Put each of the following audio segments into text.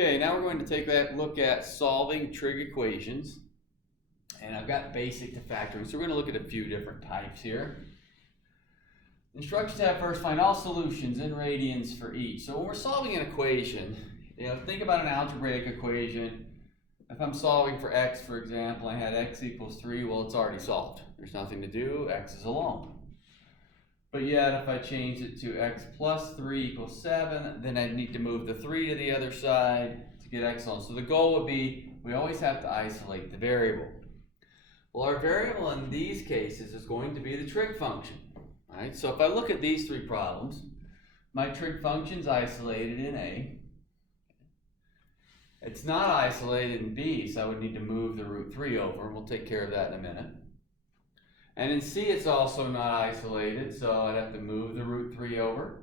Okay, now we're going to take that look at solving trig equations. And I've got basic to factoring, so we're going to look at a few different types here. Instructions have first find all solutions in radians for each. So when we're solving an equation, think about an algebraic equation. If I'm solving for x, for example, I had x equals 3, well, it's already solved. There's nothing to do, x is alone. But yet, if I change it to x plus 3 equals 7, then I'd need to move the 3 to the other side to get x alone. So the goal would be, we always have to isolate the variable. Well, our variable in these cases is going to be the trig function. Right? So if I look at these three problems, my trig function's isolated in A. It's not isolated in B, so I would need to move the root 3 over, and we'll take care of that in a minute. And in C, it's also not isolated, so I'd have to move the root 3 over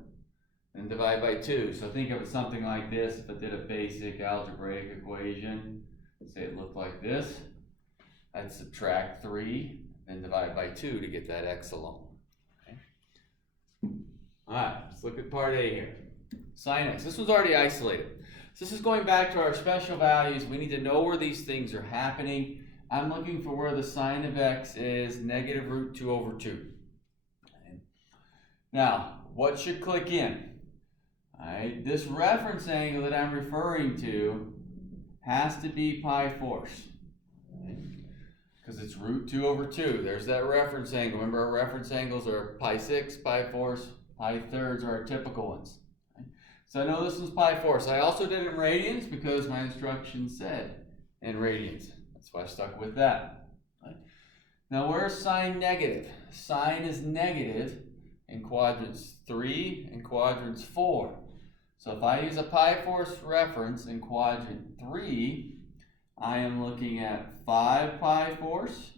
and divide by 2. So think of it something like this. If I did a basic algebraic equation, say it looked like this, I'd subtract 3 and divide by 2 to get that x alone. Okay. All right, let's look at part A here. Sine x. This one's already isolated. So this is going back to our special values. We need to know where these things are happening. I'm looking for where the sine of x is negative root 2 over 2. Okay. Now, what should click in? All right, this reference angle that I'm referring to has to be pi fourths. Because it's root 2 over 2. There's that reference angle. Remember, our reference angles are pi 6, pi fourths, pi thirds are our typical ones. So I know this one's pi fourths. I also did it in radians because my instructions said in radians. That's why I stuck with that. Right. Now where's sine negative? Sine is negative in quadrants 3 and quadrants 4. So if I use a pi fourths reference in quadrant 3, I am looking at 5 pi fourths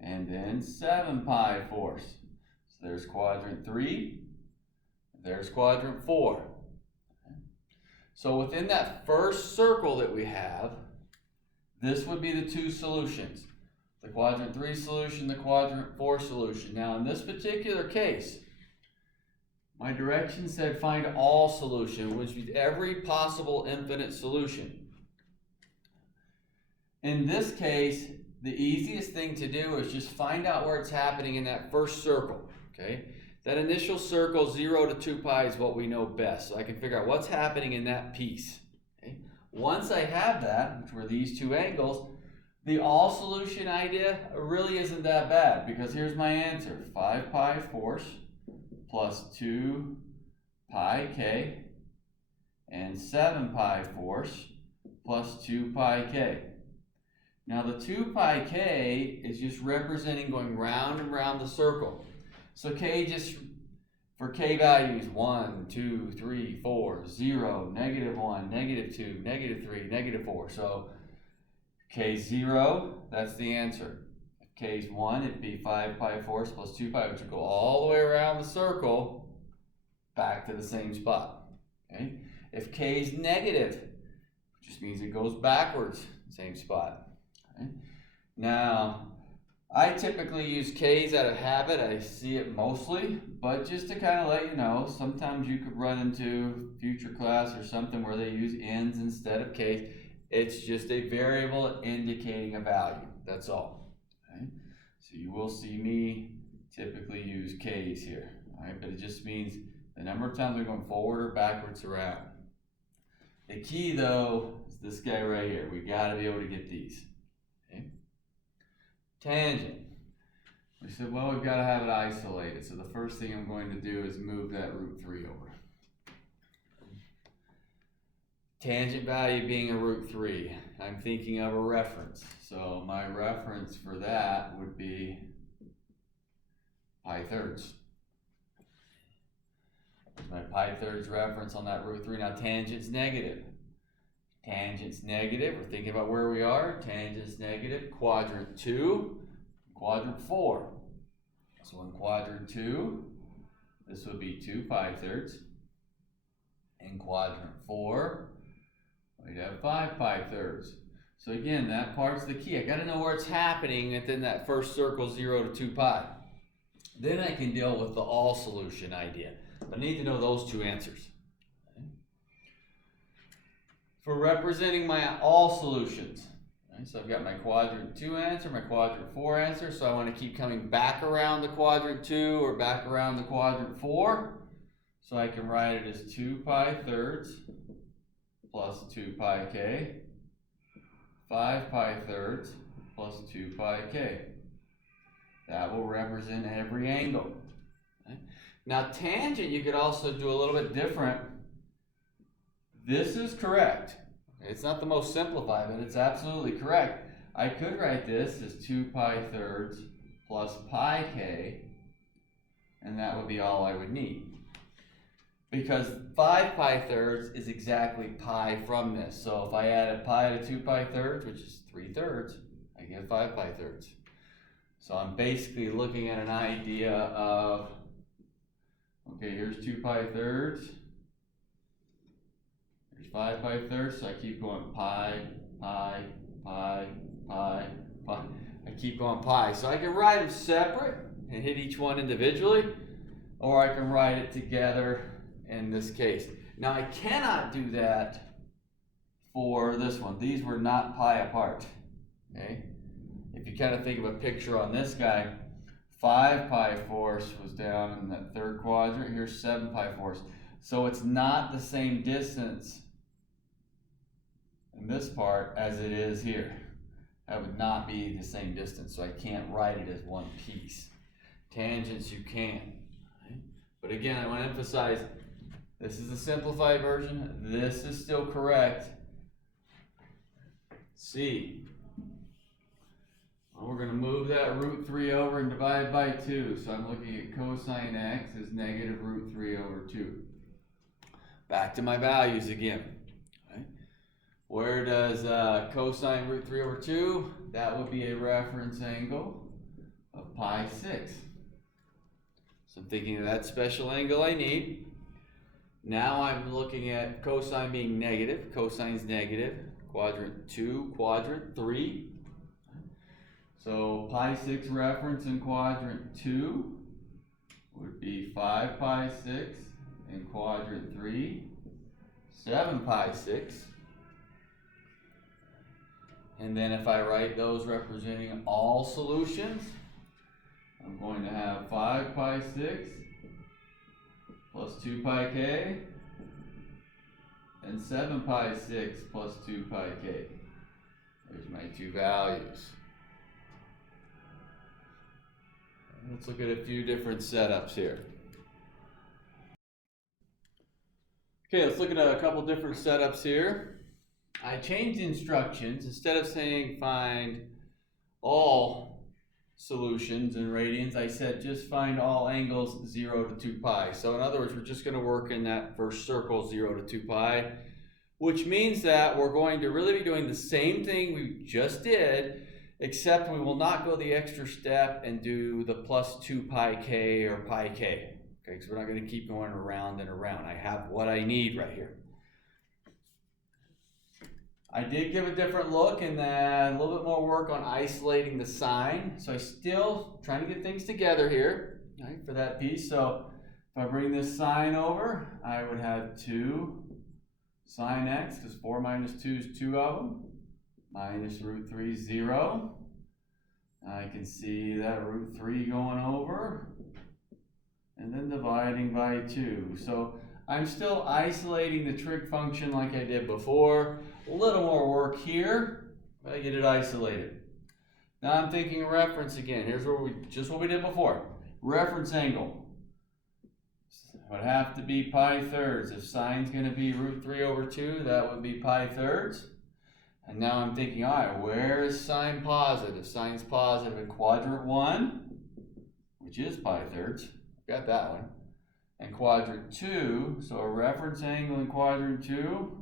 and then 7 pi fourths. So there's quadrant 3. There's quadrant 4. So within that first circle that we have, this would be the two solutions. The quadrant 3 solution, the quadrant 4 solution. Now in this particular case, my direction said find all solution, which means every possible infinite solution. In this case, the easiest thing to do is just find out where it's happening in that first circle. Okay? That initial circle 0 to 2 pi is what we know best. So I can figure out what's happening in that piece. Okay? Once I have that, which were these two angles, the all solution idea really isn't that bad, because here's my answer. 5 pi fourths plus 2 pi k and 7 pi fourths plus 2 pi k. Now the 2 pi k is just representing going round and round the circle. So k just, for k values, 1, 2, 3, 4, 0, negative 1, negative 2, negative 3, negative 4. So k 0, that's the answer. If k is 1, it'd be 5 pi fourths plus 2 pi, which would go all the way around the circle back to the same spot. Okay? If k is negative, it just means it goes backwards, same spot. Okay? Now, I typically use k's out of habit. I see it mostly, but just to kind of let you know, sometimes you could run into future class or something where they use n's instead of k's. It's just a variable indicating a value. That's all. Okay? So you will see me typically use k's here. All right? But it just means the number of times we're going forward or backwards around. The key, though, is this guy right here. We got to be able to get these. Okay? Tangent. We said, well, we've got to have it isolated. So the first thing I'm going to do is move that root 3 over. Tangent value being a root 3. I'm thinking of a reference. So my reference for that would be pi thirds. My pi thirds reference on that root 3. Now tangent's negative. Tangent's negative. We're thinking about where we are. Tangent's negative. Quadrant 2, quadrant 4. So in quadrant 2, this would be 2 pi thirds. In quadrant 4, we'd have 5 pi thirds. So again, that part's the key. I got to know where it's happening within that first circle, 0 to 2 pi. Then I can deal with the all solution idea. But I need to know those two answers. for representing my all solutions. Okay, so I've got my quadrant 2 answer, my quadrant 4 answer, so I want to keep coming back around the quadrant 2 or back around the quadrant 4. So I can write it as 2 pi thirds plus 2 pi k, 5 pi thirds plus 2 pi k. That will represent every angle. Okay? Now tangent you could also do a little bit different. This is correct. It's not the most simplified, but it's absolutely correct. I could write this as 2 pi thirds plus pi k, and that would be all I would need. Because 5 pi thirds is exactly pi from this. So if I added pi to 2 pi thirds, which is 3 thirds, I get 5 pi thirds. So I'm basically looking at an idea of, okay, here's 2 pi thirds. Here's 5 pi thirds, so I keep going pi, pi, pi, pi, pi. I keep going pi. So I can write them separate and hit each one individually, or I can write it together in this case. Now I cannot do that for this one. These were not pi apart. Okay? If you kind of think of a picture on this guy, 5 pi fourths was down in that third quadrant. Here's 7 pi fourths. So it's not the same distance in this part as it is here. That would not be the same distance, so I can't write it as one piece. Tangents you can. Right? But again, I want to emphasize, this is the simplified version. This is still correct. C. Well, we're going to move that root 3 over and divide by 2. So I'm looking at cosine x is negative root 3 over 2. Back to my values again. Okay. Where does cosine root 3 over 2? That would be a reference angle of pi 6. So I'm thinking of that special angle I need. Now I'm looking at cosine being negative. Cosine's negative. Quadrant 2, quadrant 3. So pi 6 reference in quadrant 2 would be 5 pi 6 in quadrant 3, 7 pi 6. And then if I write those representing all solutions, I'm going to have 5 pi 6 plus 2 pi k and 7 pi 6 plus 2 pi k. There's my two values. Let's look at a few different setups here. Okay, let's look at a couple different setups here. I changed the instructions. Instead of saying find all solutions in radians, I said just find all angles 0 to 2 pi. So in other words, we're just going to work in that first circle 0 to 2 pi, which means that we're going to really be doing the same thing we just did, except we will not go the extra step and do the plus 2 pi k or pi k. Okay, because we're not going to keep going around and around. I have what I need right here. I did give a different look and then a little bit more work on isolating the sign. So I still trying to get things together here, right, for that piece. So if I bring this sign over, I would have 2 sine x, because 4 minus 2 is 2 of them, minus root 3 is 0. I can see that root 3 going over and then dividing by 2. So I'm still isolating the trig function like I did before. A little more work here, but I get it isolated. Now I'm thinking reference again. Here's where just what we did before. Reference angle would have to be pi thirds. If sine's going to be root 3 over 2, that would be pi thirds. And now I'm thinking, all right, where is sine positive? Sine's positive in quadrant 1, which is pi thirds. Got that one. And quadrant 2, so a reference angle in quadrant 2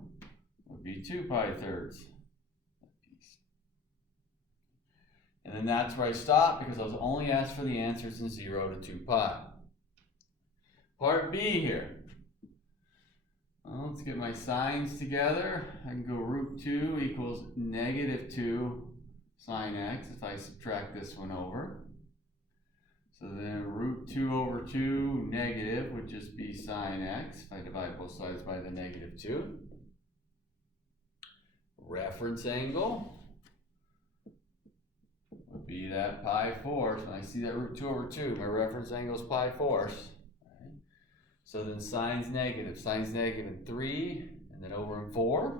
would be 2 pi thirds. And then that's where I stopped because I was only asked for the answers in 0 to 2 pi. Part B here. Well, let's get my signs together. I can go root 2 equals negative 2 sine x if I subtract this one over. So then root 2 over 2 negative would just be sine x if I divide both sides by the negative 2. reference angle would be that pi fourth. When I see that root 2 over 2, my reference angle is pi fourth. Right? So then sine's negative 3, and then over in 4.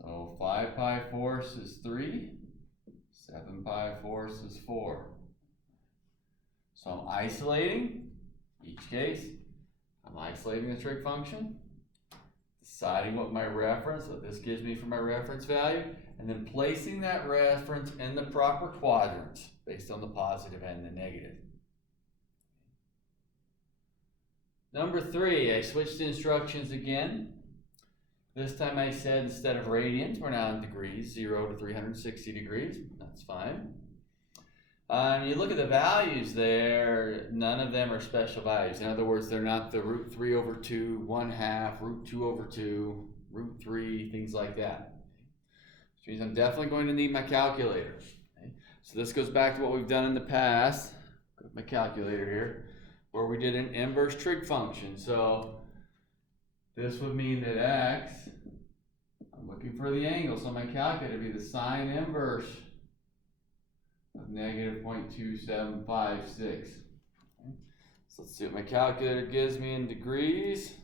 So 5 pi fourths is 3, 7 pi fourths is 4. So I'm isolating each case. I'm isolating the trig function, deciding what this gives me for my reference value, and then placing that reference in the proper quadrants based on the positive and the negative. Number 3, I switched the instructions again. This time I said instead of radians, we're now in degrees, 0 to 360 degrees. That's fine. You look at the values there, none of them are special values. In other words, they're not the root 3 over 2, 1/2, root 2 over 2, root 3, things like that. Which means I'm definitely going to need my calculator. Okay? So this goes back to what we've done in the past. Got my calculator here, where we did an inverse trig function. So this would mean that x, I'm looking for the angle, so my calculator would be the sine inverse of negative 0.2756. Okay. So let's see what my calculator gives me in degrees.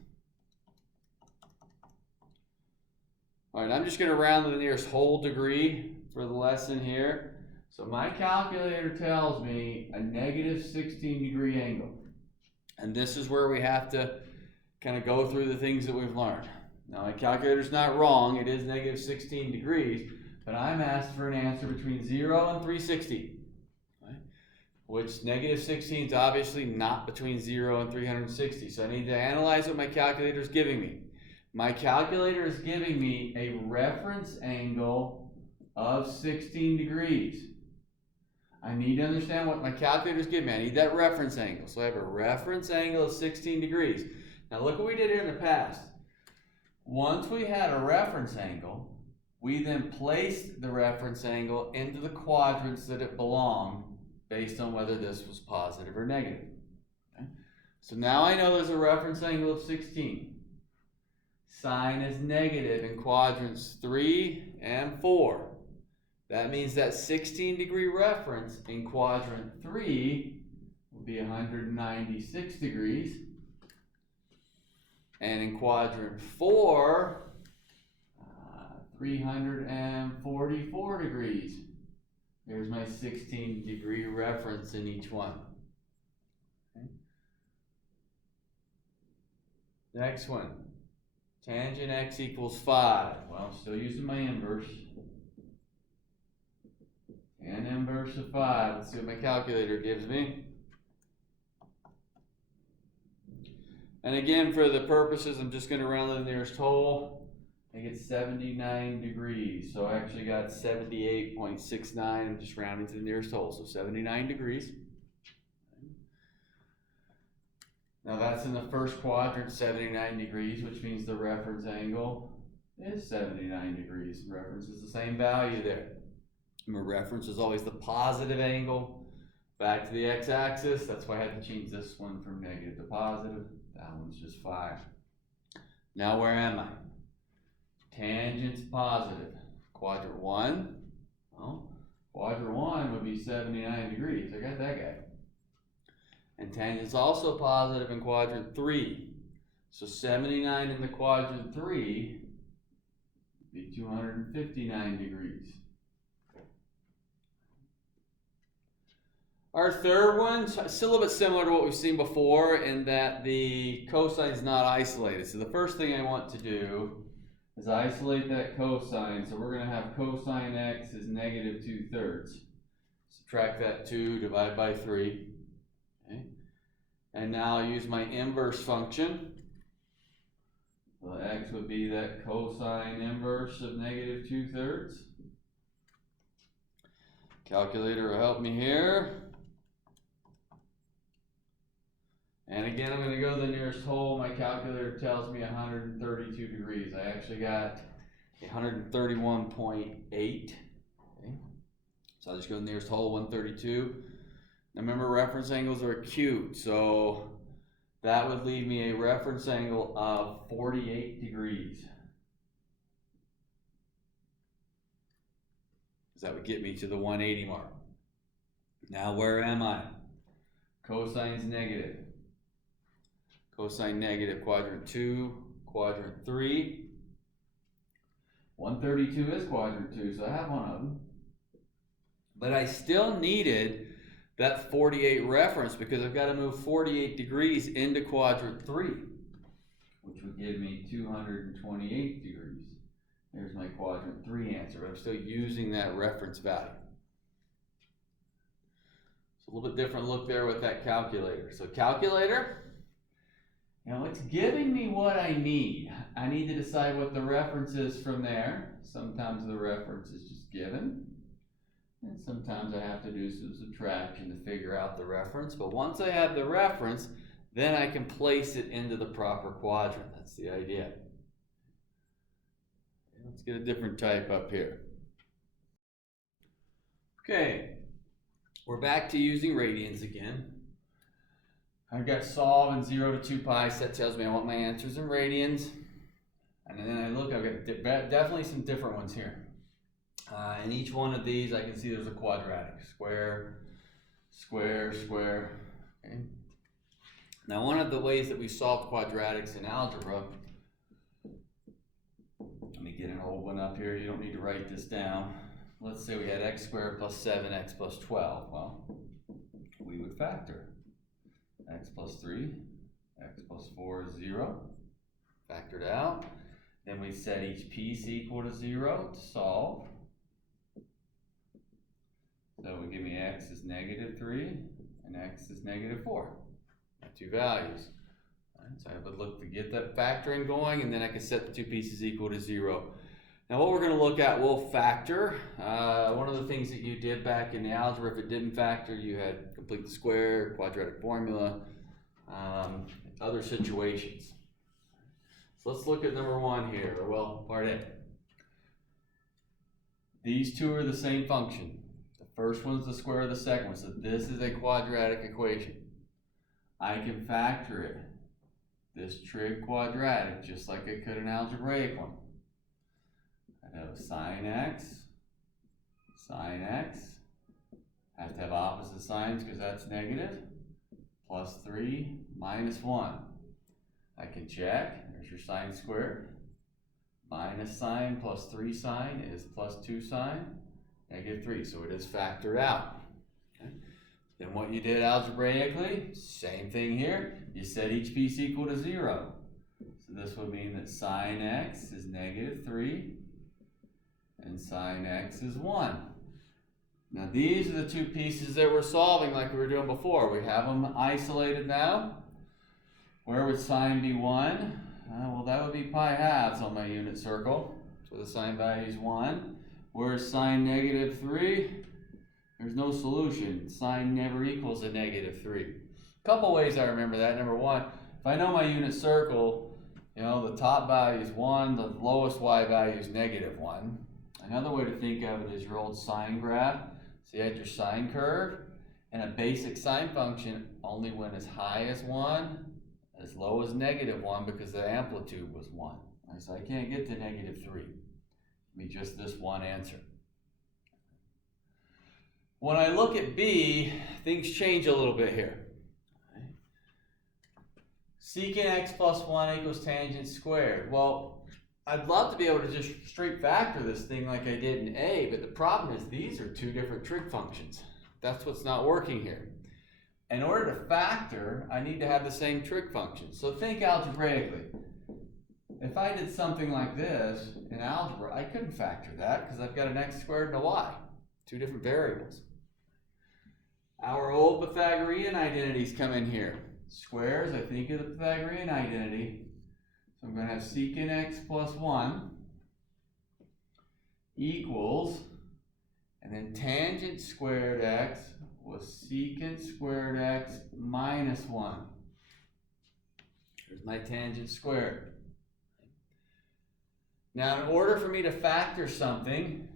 All right, I'm just going to round to the nearest whole degree for the lesson here. So my calculator tells me a negative 16 degree angle. And this is where we have to kind of go through the things that we've learned. Now my calculator's not wrong, it is negative 16 degrees, but I'm asked for an answer between 0 and 360, right? Which negative 16 is obviously not between 0 and 360, so I need to analyze what my calculator is giving me. My calculator is giving me a reference angle of 16 degrees. I need to understand what my calculator is giving me. I need that reference angle. So I have a reference angle of 16 degrees. Now look what we did here in the past. Once we had a reference angle, we then placed the reference angle into the quadrants that it belonged based on whether this was positive or negative. Okay? So now I know there's a reference angle of 16. Sine is negative in quadrants 3 and 4. That means that 16 degree reference in quadrant 3 will be 196 degrees. And in quadrant 4, 344 degrees. There's my 16 degree reference in each one. Okay. Next one. Tangent x equals 5. Well, I'm still using my inverse. Tan inverse of 5. Let's see what my calculator gives me. And again, for the purposes, I'm just going to round to the nearest whole. I get 79 degrees. So I actually got 78.69. I'm just rounding to the nearest whole. So 79 degrees. Now that's in the first quadrant, 79 degrees, which means the reference angle is 79 degrees. Reference is the same value there. Remember, reference is always the positive angle back to the x-axis. That's why I had to change this one from negative to positive. That one's just 5. Now where am I? Tangent's positive. Quadrant 1. Well, quadrant 1 would be 79 degrees. I got that guy. And tangent's also positive in quadrant 3. So 79 in the quadrant 3 would be 259 degrees. Our third one is still a little bit similar to what we've seen before in that the cosine is not isolated. So the first thing I want to do is isolate that cosine. So we're going to have cosine x is negative 2/3. Subtract that 2, divide by 3. Okay. And now I'll use my inverse function. So x would be that cosine inverse of negative 2/3. Calculator will help me here. And again, I'm going to go to the nearest whole. My calculator tells me 132 degrees. I actually got 131.8. Okay. So I'll just go to the nearest whole, 132. Now remember, reference angles are acute, so that would leave me a reference angle of 48 degrees. because that would get me to the 180 mark. Now where am I? Cosine's negative. Cosine negative, quadrant 2, quadrant 3. 132 is quadrant 2, so I have one of them. But I still needed that 48 reference because I've got to move 48 degrees into quadrant 3, which would give me 228 degrees. There's my quadrant 3 answer, but I'm still using that reference value. It's a little bit different look there with that calculator. So calculator, it's giving me what I need. I need to decide what the reference is from there. Sometimes the reference is just given. And sometimes I have to do some subtraction to figure out the reference. But once I have the reference, then I can place it into the proper quadrant. That's the idea. Let's get a different type up here. Okay, we're back to using radians again. I've got solve in 0 to 2 pi, so that tells me I want my answers in radians. And then I look, I've got definitely some different ones here. In each one of these, I can see there's a quadratic. Square, square, square. Okay. Now, one of the ways that we solve quadratics in algebra, let me get an old one up here. You don't need to write this down. Let's say we had x squared plus 7x plus 12. Well, we would factor. X plus 3, x plus 4 is 0. Factored out. Then we set each piece equal to 0 to solve. So it would give me x is negative 3 and x is negative 4. My two values. Right, so I would look to get that factoring going, and then I can set the two pieces equal to 0. Now what we're going to look at, we'll factor. One of the things that you did back in the algebra, if it didn't factor, you had complete the square, quadratic formula, other situations. So let's look at number 1 here, or well, part A. These two are the same function. The first one's the square of the second one, so this is a quadratic equation. I can factor it. This trig quadratic, just like I could an algebraic one. I'd have sine x, have to have opposite signs because that's negative, plus 3 minus 1. I can check, there's your sine squared. Minus sine plus 3 sine is plus 2 sine, negative 3, so it is factored out. Okay. Then what you did algebraically, same thing here, you set each piece equal to 0. So this would mean that sine x is negative 3 and sine x is 1. Now these are the two pieces that we're solving like we were doing before. We have them isolated now. Where would sine be 1? Well, that would be pi halves on my unit circle. So the sine value is 1. Where's sine negative 3? There's no solution. Sine never equals a negative 3. A couple ways I remember that. Number 1, if I know my unit circle, the top value is 1, the lowest y value is negative 1. Another way to think of it is your old sine graph. So you had your sine curve, and a basic sine function only went as high as 1, as low as negative 1 because the amplitude was 1. Right, so I can't get to negative 3. Give me just this one answer. When I look at B, things change a little bit here. Okay. Secant x plus 1 equals tangent squared. Well, I'd love to be able to just straight factor this thing like I did in A, but the problem is these are two different trig functions. That's what's not working here. In order to factor, I need to have the same trig function. So think algebraically. If I did something like this in algebra, I couldn't factor that because I've got an x squared and a y, two different variables. Our old Pythagorean identities come in here. Squares, I think of the Pythagorean identity. So I'm going to have secant x plus 1 equals, and then tangent squared x was secant squared x minus 1. Here's my tangent squared. Now, in order for me to factor something,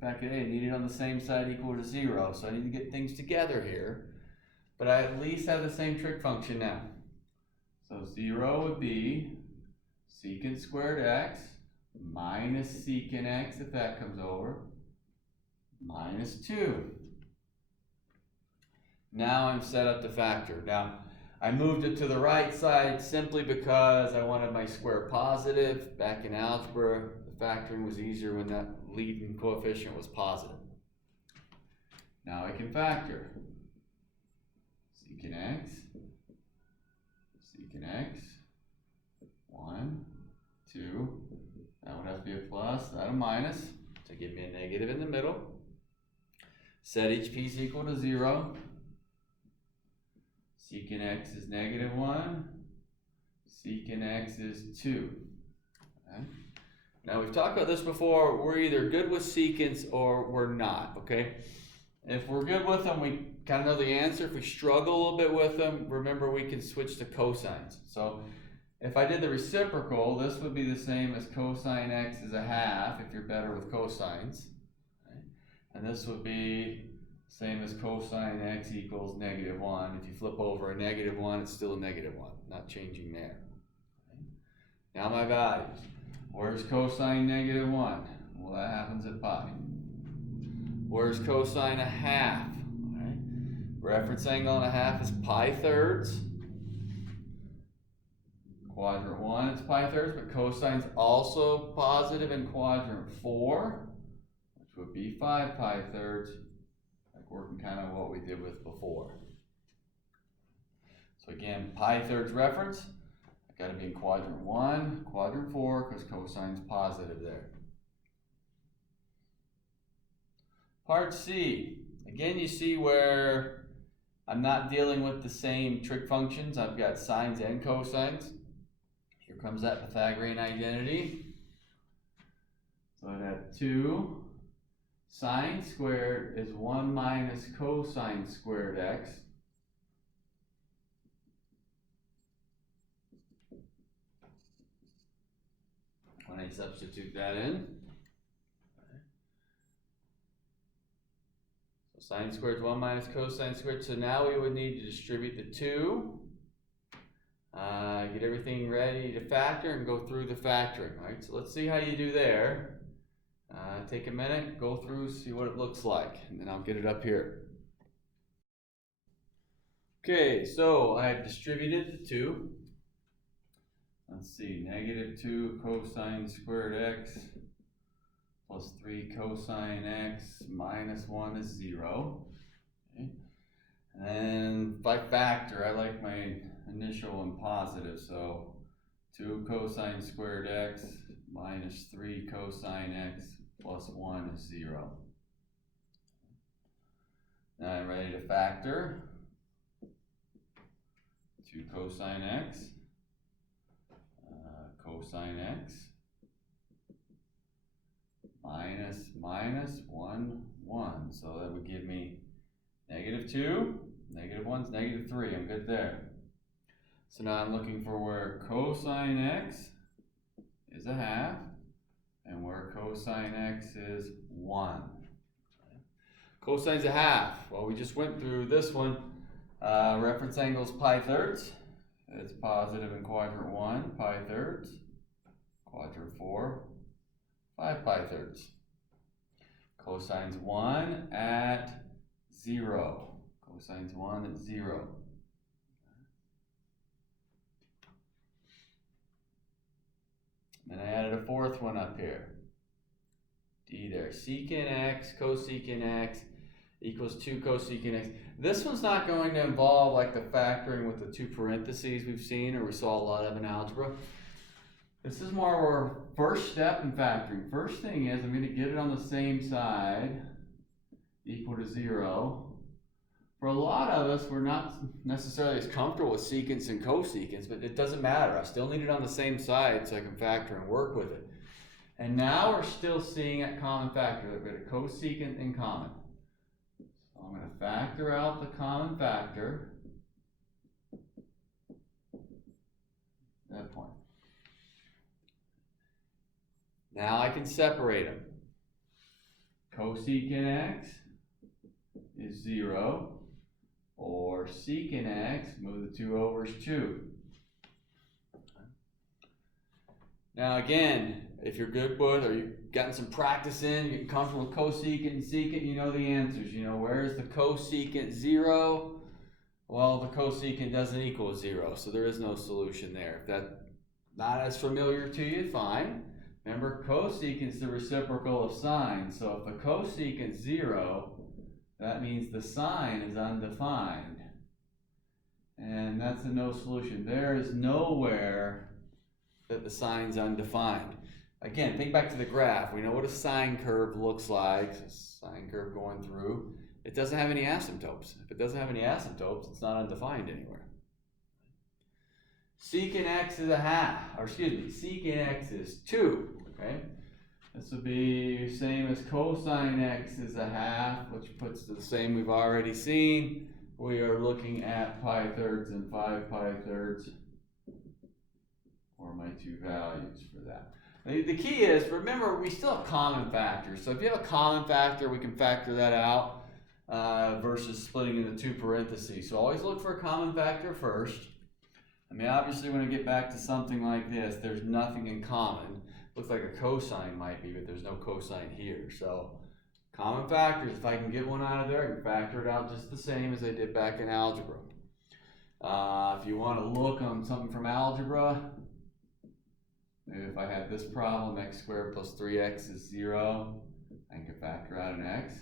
back at A, I need it on the same side equal to 0. So I need to get things together here. But I at least have the same trig function now. So 0 would be secant squared x minus secant x, if that comes over, minus 2. Now I'm set up to factor. Now, I moved it to the right side simply because I wanted my square positive. Back in algebra, the factoring was easier when that leading coefficient was positive. Now I can factor. Secant x, 1, 2, that would have to be a plus, that a minus, to give me a negative in the middle. Set each piece equal to 0. Secant x is negative 1, secant x is 2. Okay. Now we've talked about this before, we're either good with secants or we're not, okay? If we're good with them, we kind of know the answer. If we struggle a little bit with them, remember we can switch to cosines. So if I did the reciprocal, this would be the same as cosine x is a half if you're better with cosines. Okay? And this would be same as cosine x equals negative 1. If you flip over a negative 1, it's still a negative 1. Not changing there. Okay? Now my values. Where's cosine negative 1? Well, that happens at pi. Where's cosine a half? Right. Reference angle on a half is pi thirds. Quadrant 1, it's pi thirds, but cosine's also positive in quadrant 4, which would be 5 pi thirds, like working kind of what we did with before. So again, pi thirds reference, I got to be in quadrant 1, quadrant 4, because cosine's positive there. Part C, again you see where I'm not dealing with the same trig functions. I've got sines and cosines. Here comes that Pythagorean identity. So I have 2 sine squared is 1 minus cosine squared x. When I substitute that in, sine squared is 1 minus cosine squared. So now we would need to distribute the 2. Get everything ready to factor and go through the factoring. All right, so let's see how you do there. Take a minute, go through, see what it looks like, and then I'll get it up here. Okay, so I have distributed the 2. Let's see, negative 2 cosine squared x plus 3 cosine x minus 1 is 0. Okay. And if I factor, I like my initial one positive, so 2 cosine squared x minus 3 cosine x plus 1 is 0. Now I'm ready to factor. 2 cosine x, cosine x, minus 1, 1. So that would give me negative 2, negative 1 is negative 3. I'm good there. So now I'm looking for where cosine x is a half and where cosine x is 1. Cosine's a half. Well, we just went through this one. Reference angle is pi thirds. It's positive in quadrant 1, pi thirds. Quadrant 4, 5 pi thirds. Cosine's 1 at 0. Cosine's 1 at 0. Then I added a fourth one up here. D there. Secant x, cosecant x equals 2 cosecant x. This one's not going to involve like the factoring with the 2 parentheses we've seen or we saw a lot of in algebra. This is more our first step in factoring. First thing is I'm going to get it on the same side, equal to 0. For a lot of us, we're not necessarily as comfortable with secants and cosecants, but it doesn't matter. I still need it on the same side so I can factor and work with it. And now we're still seeing that common factor. We've got a cosecant in common. So I'm going to factor out the common factor at that point. Now I can separate them. Cosecant x is 0. Or secant x, move the 2 over is 2. Now again, if you're good with, or you've gotten some practice in, you're getting comfortable with cosecant and secant, you know the answers. You know, where's the cosecant 0? Well, the cosecant doesn't equal 0, so there is no solution there. If that's not as familiar to you, fine. Remember, cosecant is the reciprocal of sine, so if the cosecant is 0, that means the sine is undefined. And that's a no solution. There is nowhere that the sine's undefined. Again, think back to the graph. We know what a sine curve looks like. A sine curve going through. It doesn't have any asymptotes. If it doesn't have any asymptotes, it's not undefined anywhere. Secant x is secant x is 2. Okay, this would be same as cosine x is a half, which puts to the same we've already seen. We are looking at pi thirds and 5 pi thirds for my two values for that. The key is, remember, we still have common factors. So if you have a common factor, we can factor that out versus splitting into two parentheses. So always look for a common factor first. I mean, obviously, when I get back to something like this, there's nothing in common. Looks like a cosine might be, but there's no cosine here. So common factors, if I can get one out of there, I can factor it out just the same as I did back in algebra. If you want to look on something from algebra, maybe if I had this problem, x squared plus 3x is 0, I can factor out an x.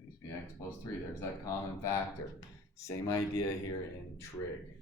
It needs to be x plus 3. There's that common factor. Same idea here in trig.